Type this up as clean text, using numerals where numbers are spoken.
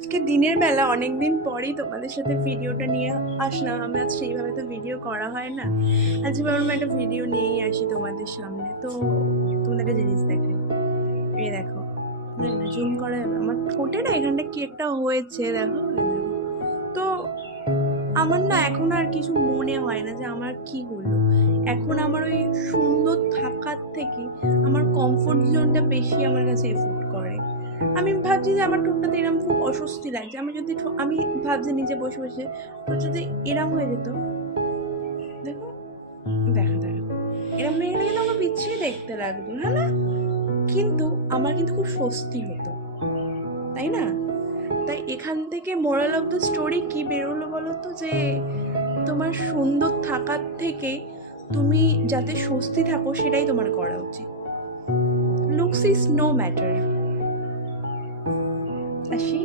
আজকে দিনের বেলা অনেক দিন পরেই তোমাদের সাথে ভিডিওটা নিয়ে আসলাম। আমি আজ সেইভাবে তো ভিডিও করা হয় না, আজকে ভাবলাম একটা ভিডিও নিয়েই আসি তোমাদের সামনে। তো তোমাদের একটা জিনিস দেখাই, এই দেখো, না জুম করা যাবে? আমার ঠোঁটে না এখানটা কি একটা হয়েছে, দেখো এই দেখো। তো আমার না এখন আর কিছু মনে হয় না যে আমার কি হলো। এখন আমার ওই সুন্দর থাকার থেকে আমার কমফোর্ট জোনটা বেশি আমার কাছে এফোর্ট করে। আমি ভাবছি যে আমার ঠোঁটটাতে এরকম খুব অস্বস্তি লাগছে। আমি যদি আমি ভাবছি নিজে বসে বসে ঠোঁট যদি এরম হয়ে যেত, দেখো দেখো দেখো, এরম হয়ে গেলে কিন্তু আমার বিচ্ছিরি দেখতে লাগতো, হ্যাঁ না? কিন্তু আমার কিন্তু খুব স্বস্তি হতো, তাই না? তাই এখান থেকে মোরাল অফ দ্য স্টোরি কি বেরোলো বলো তো, যে তোমার সুন্দর থাকার থেকে তুমি যাতে স্বস্তি থাকো সেটাই তোমার করা উচিত। Looks is no matter. আসি।